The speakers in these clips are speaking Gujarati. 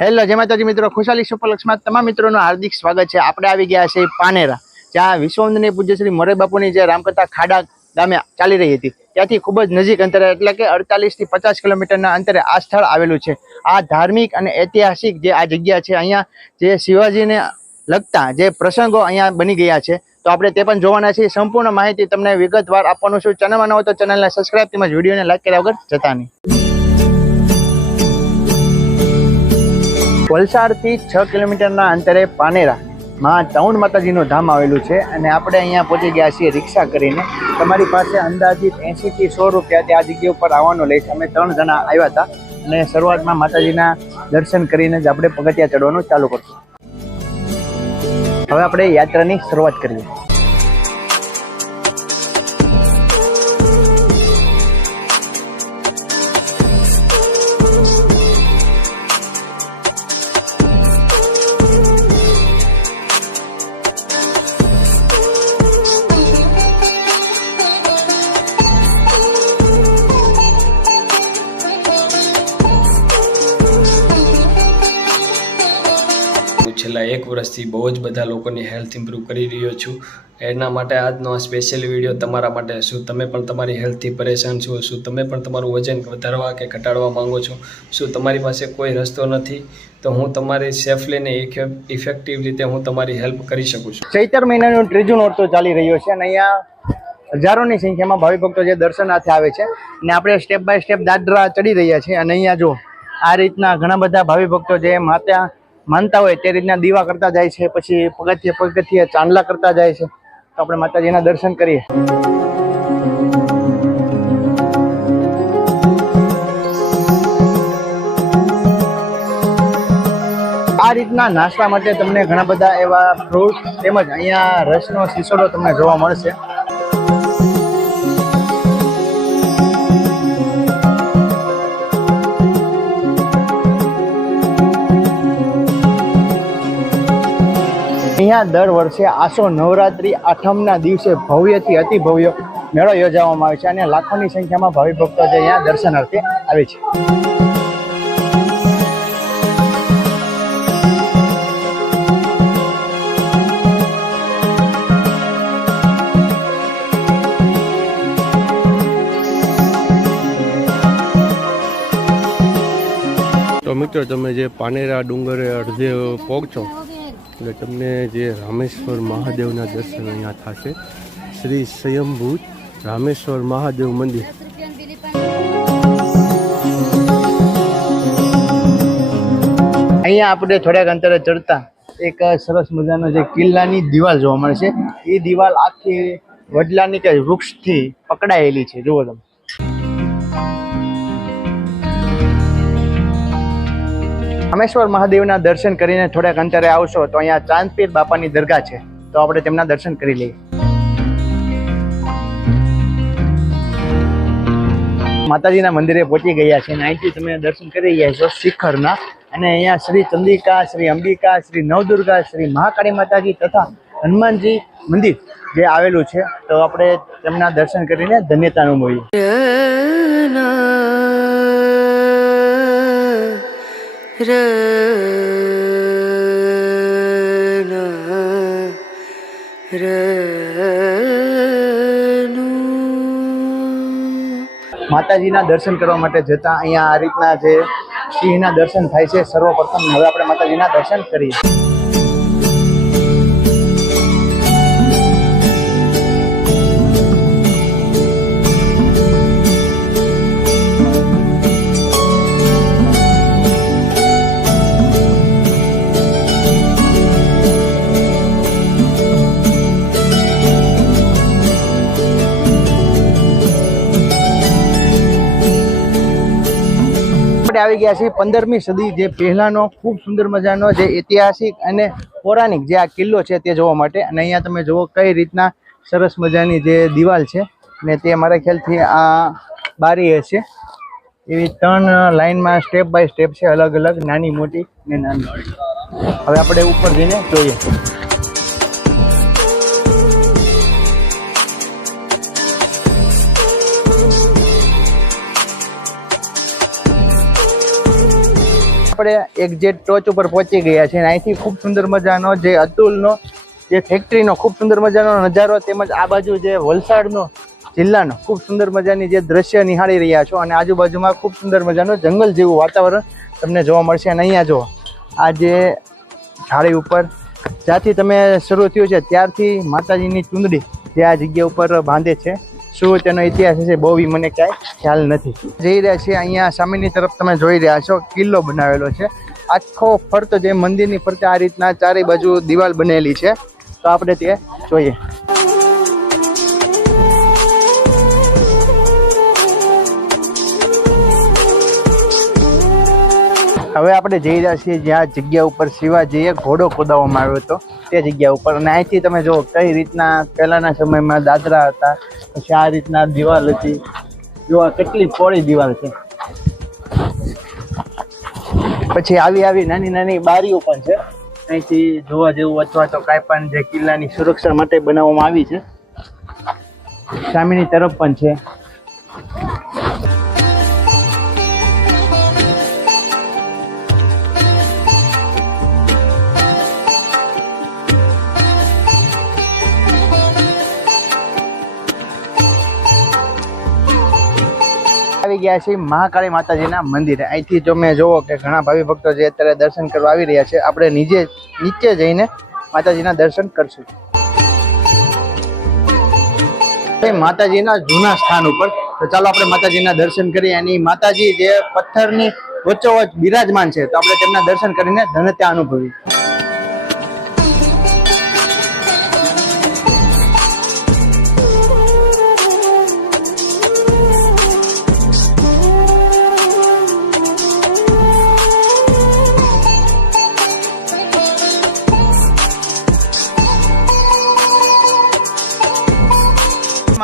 હેલો જય માતાજી મિત્રો. ખુશાલી સુપરલક્ષમાં તમામ મિત્રોનું હાર્દિક સ્વાગત છે. આપણે આવી ગયા છે પાનેરા, જ્યાં વિશ્વવંદની પૂજ્ય શ્રી મોરે બાપુની જે રામકથા ખાડા ગામે ચાલી રહી હતી. ત્યાંથી ખૂબ જ નજીક અંતરે, એટલે કે અડતાલીસથી પચાસ કિલોમીટરના અંતરે આ સ્થળ આવેલું છે. આ ધાર્મિક અને ઐતિહાસિક જે આ જગ્યા છે, અહીંયા જે શિવાજીને લગતા જે પ્રસંગો અહીંયા બની ગયા છે. તો આપણે તે પણ જોવાના છીએ. સંપૂર્ણ માહિતી તમને વિગતવાર આપવાનું છું. ચેનલમાં ન હોય તો ચેનલને સબસ્ક્રાઈબ તેમજ વિડીયોને લાઈક કર્યા વગર જતા નહીં. વલસાડથી છ કિલોમીટરના અંતરે પાનેરા માં ચાઉંડ માતાજીનું ધામ આવેલું છે અને આપણે અહીંયા પહોંચી ગયા છીએ રિક્ષા કરીને. તમારી પાસે અંદાજિત એંશીથી સો રૂપિયા તે આ જગ્યા ઉપર આવવાનો લે અમે ત્રણ જણા આવ્યા હતા અને શરૂઆતમાં માતાજીના દર્શન કરીને જ આપણે પગથિયા ચડવાનું ચાલુ કરશું. હવે આપણે યાત્રાની શરૂઆત કરીએ. છેલ્લા એક વર્ષથી બહુ જ બધા લોકોની હેલ્થ ઇમ્પ્રૂવ કરી રહ્યો છું. એના માટે આજનો આ સ્પેશિયલ વીડિયો તમારા માટે શું? તમે પણ તમારી હેલ્થથી પરેશાન છો? શું તમે પણ તમારું વજન વધારવા કે ઘટાડવા માંગો છો? શું તમારી પાસે કોઈ રસ્તો નથી? તો હું તમારી સેફલીને ઇફેક્ટિવ રીતે હું તમારી હેલ્પ કરી શકું છું. ચૈતર મહિનાનો ત્રીજો નોરતો ચાલી રહ્યો છે અને અહીંયા હજારોની સંખ્યામાં ભાવિ ભક્તો જે દર્શનાર્થે આવે છે અને આપણે સ્ટેપ બાય સ્ટેપ દાદરા ચડી રહ્યા છીએ અને અહીંયા જો આ રીતના ઘણા બધા ભાવિ ભક્તો જે માતા માનતા હોય તે રીતના દીવા કરતા જાય છે, પછી પગથિયે પગથિયે ચાંદલા કરતા જાય છે. તો આપણે માતાજીના દર્શન કરીએ. આ રીતના નાસ્તા માટે તમને ઘણા બધા એવા ફ્રૂટ તેમજ અહીંયા રસનો સીસોડો તમને જોવા મળશે. અહીંયા દર વર્ષે આસો નવરાત્રિ આઠમના દિવસે ભવ્યથી અતિ ભવ્ય મેળો યોજવામાં આવે છે અને લાખોની સંખ્યામાં ભાવિ ભક્તો જે અહીંયા દર્શનાર્થે આવે છે. તો મિત્રો, તમે જે પાનેરા ડુંગરે અડધે પહોંચો એટલે તમને જે રામેશ્વર મહાદેવના દર્શન અહીંયા થશે, શ્રી સ્વયંભૂત રામેશ્વર મહાદેવ મંદિર. અહીંયા આપણે થોડાક અંતરે ચડતા એક સરસ મજાનો જે કિલ્લાની દિવાલ જોવા મળે છે. એ દિવાલ આખી વડલાની કે વૃક્ષથી પકડાયેલી છે. જુઓ તમે. રામેશ્વર મહાદેવના દર્શન કરીને થોડાક અંતરે આવશો તો અહીંયા ચાંદપીર બાપાની દરગાહ છે. તો આપણે તેમના દર્શન કરી લઈએ. માતાજીના મંદિરે પહોંચી ગયા છે અને અહીંથી તમે દર્શન કરી રહ્યા છો શિખરના. અને અહીંયા શ્રી ચંદિકા, શ્રી અંબિકા, શ્રી નવદુર્ગા, શ્રી મહાકાળી માતાજી તથા હનુમાનજી મંદિર જે આવેલું છે. તો આપણે તેમના દર્શન કરીને ધન્યતા અનુભવીએ. માતાજીના દર્શન કરવા માટે જતા અહીંયા આ રીતના જે સિંહના દર્શન થાય છે, સર્વપ્રથમ હવે આપણે માતાજીના દર્શન કરીએ. આવી ગયા છીએ પંદરમી સદી જે પહેલાનો ખૂબ સુંદર મજાનો જે ઐતિહાસિક અને પૌરાણિક જે આ કિલ્લો છે તે જોવા માટે. અને અહીંયા તમે જુઓ કઈ રીતના સરસ મજાની જે દિવાલ છે. ને તે મારા ખ્યાલથી આ બારી હશે એવી ત્રણ લાઇનમાં સ્ટેપ બાય સ્ટેપ છે અલગ અલગ, નાની મોટી ને નાની. હવે આપણે ઉપર જઈને જોઈએ. આપણે એક જે ટોચ ઉપર પહોંચી ગયા છે અને અહીંથી ખૂબ સુંદર મજાનો જે અતુલનો જે ફેક્ટરીનો ખૂબ સુંદર મજાનો નજારો તેમજ આ બાજુ જે વલસાડનો જિલ્લાનો ખૂબ સુંદર મજાની જે દ્રશ્ય નિહાળી રહ્યા છો અને આજુબાજુમાં ખૂબ સુંદર મજાનું જંગલ જેવું વાતાવરણ તમને જોવા મળશે. અને અહીંયા જુઓ, આ જે ઝાડી ઉપર જ્યાંથી તમે શરૂ થયું છે ત્યારથી માતાજીની ચુંદડી જે આ જગ્યા ઉપર બાંધે છે. શું તેનો ઇતિહાસ છે બહુ મને કાંઈ ખ્યાલ નથી. જઈ રહ્યા છીએ અહીંયા સામેની તરફ તમે જોઈ રહ્યા છો, કિલ્લો બનાવેલો છે. આખો ફરતો જે મંદિરની ફરતે આ રીતના ચારે બાજુ દિવાલ બનેલી છે. તો આપણે તે જોઈએ. હવે આપણે જઈ રહ્યા છીએ જ્યાં જગ્યા ઉપર શિવાજીએ ઘોડો ખોદાવવામાં આવ્યો હતો. તે જગ્યા ઉપર. અને અહીંથી તમે જો કઈ રીતના પહેલાના સમયમાં દાદરા હતા, પછી આ રીતના દિવાલ હતી. જો કેટલી પોળી દિવાલ છે. પછી આવી આવી નાની નાની બારીઓ પણ છે. અહીંથી જોવા જેવું અથવા તો કાંઈ પણ જે કિલ્લાની સુરક્ષા માટે બનાવવામાં આવી છે. સામેની તરફ પણ છે. ગયા છે મહાકાળી માતાજીના મંદિરે. અહીંથી જો જુઓ કે ઘણા ભાવિ ભક્તો જે અત્યારે દર્શન કરવા આવી રહ્યા છે, આપણે નીચે નીચે જઈને માતાજીના દર્શન કરશું. માતાજીના જૂના સ્થાન ઉપર. તો ચાલો આપણે માતાજીના દર્શન કરીએ. અને માતાજી જે પથ્થરની વચ્ચોવચ બિરાજમાન છે, તો આપણે તેમના દર્શન કરીને ધન્યતા અનુભવી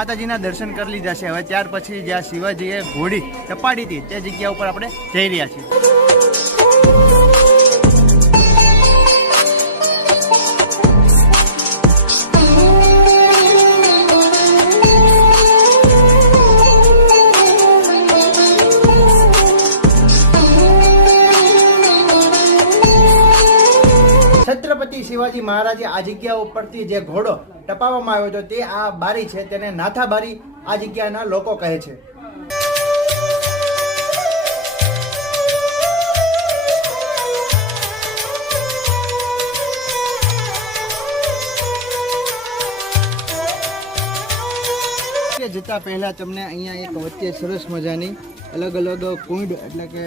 માતાજીના દર્શન કરી લીધા છે. હવે ત્યાર પછી જ્યાં શિવાજીએ ઘોડી ટપાડી હતી, તે જગ્યા ઉપર આપણે જઈ રહ્યા છીએ. શિવાજી મહારાજે આ જગ્યા ઉપરથી જે ઘોડો ટપાવવામાં આવ્યો હતો, તે આ બારી છે, તેને નાથા બારી આ જગ્યાના લોકો કહે છે. જતા પહેલા તમને અહીંયા એક વચ્ચે સરસ મજાની અલગ અલગ કુંડ, એટલે કે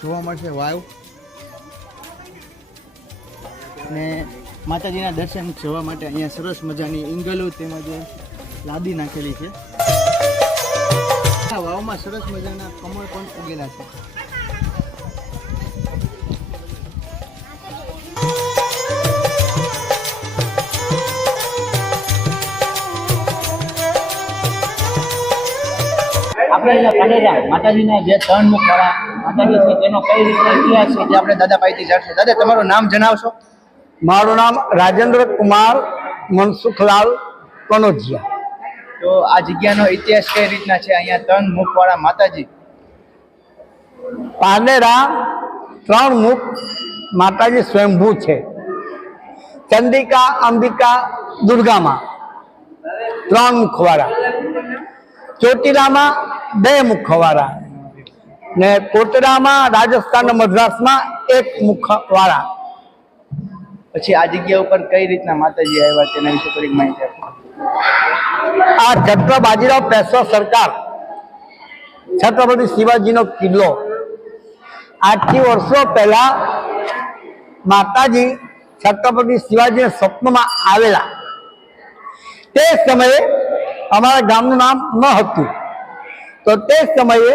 જોવા મળશે. વાવ. ને માતાજીના દર્શન જોવા માટે અહીંયા સરસ મજાની ઇંગલો તેમજ લાદી નાખેલી છે. વાવમાં સરસ મજાના કમળ પણ ઉગેલા છે. આપણે પાનેરા માતાજીના જે ત્રણ માતાજી છે, તેનો કઈ રીતે ઇતિહાસ છે જે આપણે દાદા પાસેથી જાણશું. દાદા, તમારું નામ જણાવશો? મારું નામ રાજેન્દ્ર કુમાર મનસુખલાલ કનોજિયા. તો આ જગ્યાનો ઇતિહાસ કઈ રીતના છે? અહીંયા ત્રણ મુખવાળા માતાજી. પાનેરા ત્રણ મુખ માતાજી સ્વયંભૂ છે. ચંડિકા અંબિકા દુર્ગામાં ત્રણ મુખવાળા. ચોટીલામાં બે મુખવાળા. ને કોટડામાં રાજસ્થાન મદ્રાસમાં એક મુખવાળા. પછી આ જગ્યા ઉપર કઈ રીતના માતાજી આવ્યા તેના વિશે થોડીક માહિતી આપો. આ છત્ર બાજીરાવ પેશવા સરકાર. છત્રપતિ શિવાજીનો કિલ્લો. આજથી વર્ષો પહેલા માતાજી છત્રપતિ શિવાજીના સ્વપ્નમાં આવેલા. તે સમયે અમારા ગામનું નામ ન હતું. તો તે સમયે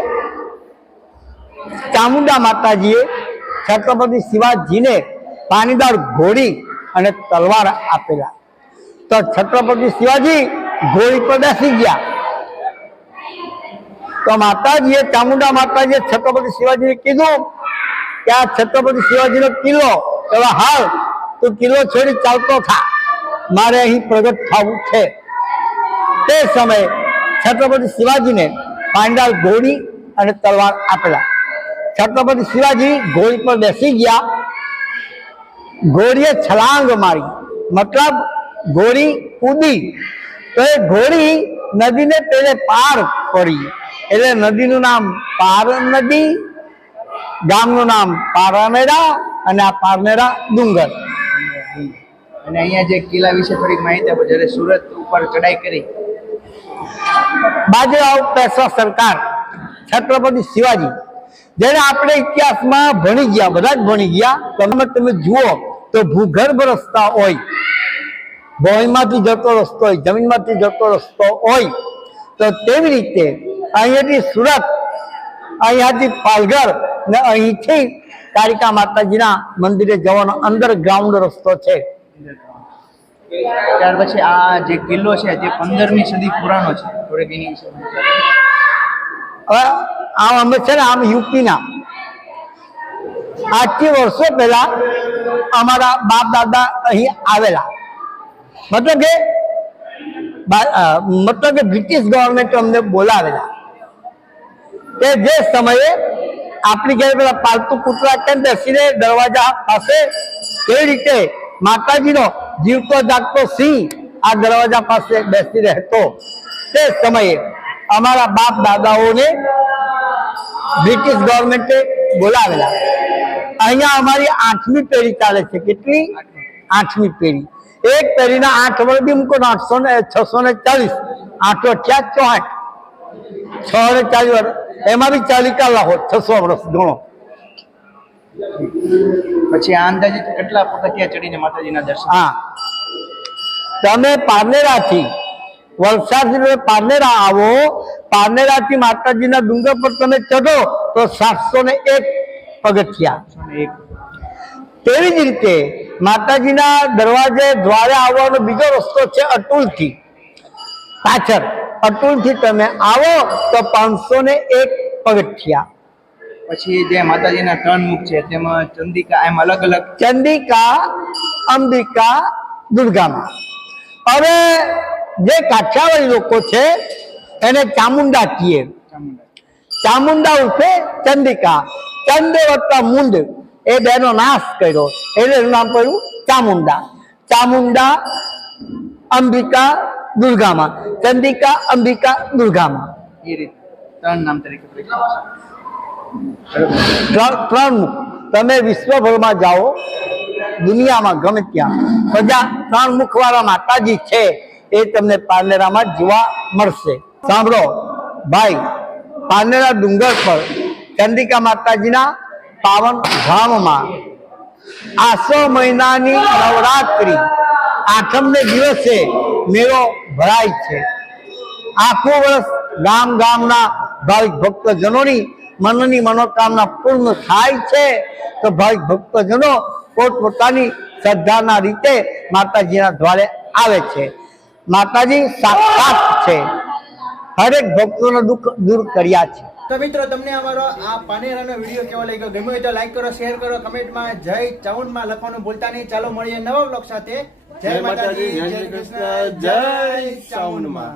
ચામુંડા માતાજીએ છત્રપતિ શિવાજીને પાણીદાર ઘોડી અને તલવાર આપેલા. તો છત્રપતિ શિવાજી ઘોડી પર બેસી ગયા. તો માતાજીએ, ચામુંડા માતાજીએ છત્રપતિ શિવાજીને કીધું કે આ છત્રપતિ શિવાજીનો કિલ્લો, એવા હાલ તું કિલ્લો છોડી ચાલતો થા. મારે અહીં પ્રગટ થવું છે. તે સમયે છત્રપતિ શિવાજીને પાંડાલ ઘોડી અને તલવાર આપેલા. છત્રપતિ શિવાજી ઘોડી પર બેસી ગયા. ઘોડીએ છલાંગ મારી. મતલબ ઘોડી કૂદી તો એ ઘોડી નદીને તેને પાર કરી. એટલે નદીનું નામ પાર નદી ગામનું નામ પારાનેરા અને આ પારનેરા ડુંગર. અને અહીંયા જે કિલ્લા વિશે થોડીક માહિતી આપો જ્યારે સુરત ઉપર ચડાઈ કરી. બાજુ પેશવા સરકાર છત્રપતિ શિવાજી જેને આપણે ઇતિહાસમાં ભણી ગયા બધા જ ભણી ગયા. તમે તમે જુઓ તો ભૂગર્ભ રસ્તા હોય ભોયમાંથી જતો રસ્તો હોય જમીનમાંથી જતો રસ્તો હોય તો તેવી રીતે અહીંયાથી સુરત અહીંયાથી પાલઘર ને અહીંથી કારિકા માતાજીના મંદિરે જવાનો અંડરગ્રાઉન્ડ રસ્તો છે ત્યાર પછી આ જે કિલ્લો છે તે પંદરમી સદી પુરાણો છે થોડીક એની. હવે આમ અમે છે ને આમ યુપીના આજથી વર્ષો પહેલા અમારા બાપ દાદા અહીં આવેલા. મતલબ કે મતલબ કે બ્રિટિશ ગવર્મેન્ટ અમને બોલાવેલા. તે જે સમયે આપણી ઘેર પેલા પાલતુ કૂતરા કેમ બેસીને દરવાજા પાસે એ રીતે માતાજીનો જીવતો જાગતો સિંહ આ દરવાજા પાસે બેસી રહેતો, તે સમયે અમારા બાપ દાદાઓને બ્રિટિશ ગવર્મેન્ટે બોલાવેલા. અહીંયા અમારી આઠમી પેઢી ચાલે છે. કેટલી? આઠમી પેઢી. એક પેઢીના આઠ વર્ષ બી મૂકો ને આઠસો ને છસો ને ચાલીસ. આઠસો અઠ્યાસ ચોઆઠ છ ને ચાલીસ વર્ષ એમાં બી ચાલી કાલા હોય છસો વર્ષ ગણો પછી આ અંદાજિત કેટલા પગથિયા ચડીને માતાજીના દર્શન? હા. તમે પારનેરાથી વલસાડથી પારનેરા આવો. પારનેરાથી માતાજીના ડુંગર પર તમે ચઢો તો સાતસો ને એક પગથિયા. તેવી જ રીતે માતાજીના દરવાજે દ્વારે આવવાનો બીજો રસ્તો છે અતુલથી પાછળ અતુલથી તમે આવો તો પાંચસો ને એક પગથિયા. પછી જે માતાજીના ત્રણ મુખ છે તેમાં ચંદિકા એમ અલગ અલગ. ચંદિકા અંબિકા દુર્ગામાં. હવે જે કાઠિયાવાડી લોકો છે એને ચામુંડા કીએ. ચામુંડા. ચામુંડા ઉર્ફે ચંદિકા. ચંદ વત્તા મુંડ. એ બેનો નાશ કર્યો. એટલે એનું નામ પડ્યું ચામુંડા. ચામુંડા અંબિકા દુર્ગામાં. ચંદિકા અંબિકા દુર્ગામાં. એ રીતે ત્રણ નામ તરીકે ત્રણ ત્રણ મુખ તમે વિશ્વભરમાં જાઓ દુનિયામાં ગમે ત્યાં. બધા ત્રણ મુખવાળા માતાજી છે. એ તમને પારનેરામાં જોવા મળશે. સાંભળો ભાઈ પારનેરા ડુંગર પર ચંદ્રિકા માતાજીના પાવન ધામમાં આસો મહિનાની નવરાત્રિ આઠમને દિવસે મેળો ભરાય છે. આખું વર્ષ ગામ ગામના ભાવિક ભક્તજનોની મનની મનોકામના પૂર્ણ થાય છે તો ભાવિક ભક્તજનો પોતપોતાની શ્રદ્ધાના રીતે માતાજીના દ્વારે આવે છે. માતાજી સાક્ષાત છે. હરેક ભક્તોનો દુઃખ દૂર કર્યા છે. તો મિત્રો તમને અમારો આ પાનેરાનો વીડિયો કેવો લાગ્યો? ગમ્યો હોય તો લાઈક કરો શેર કરો કમેન્ટમાં જય ચાઉંડમાં લખવાનું ભૂલતા નહીં. ચાલો મળીએ નવા બ્લોગ સાથે. જય માતાજી જય કૃષ્ણ જય ચાઉંડમાં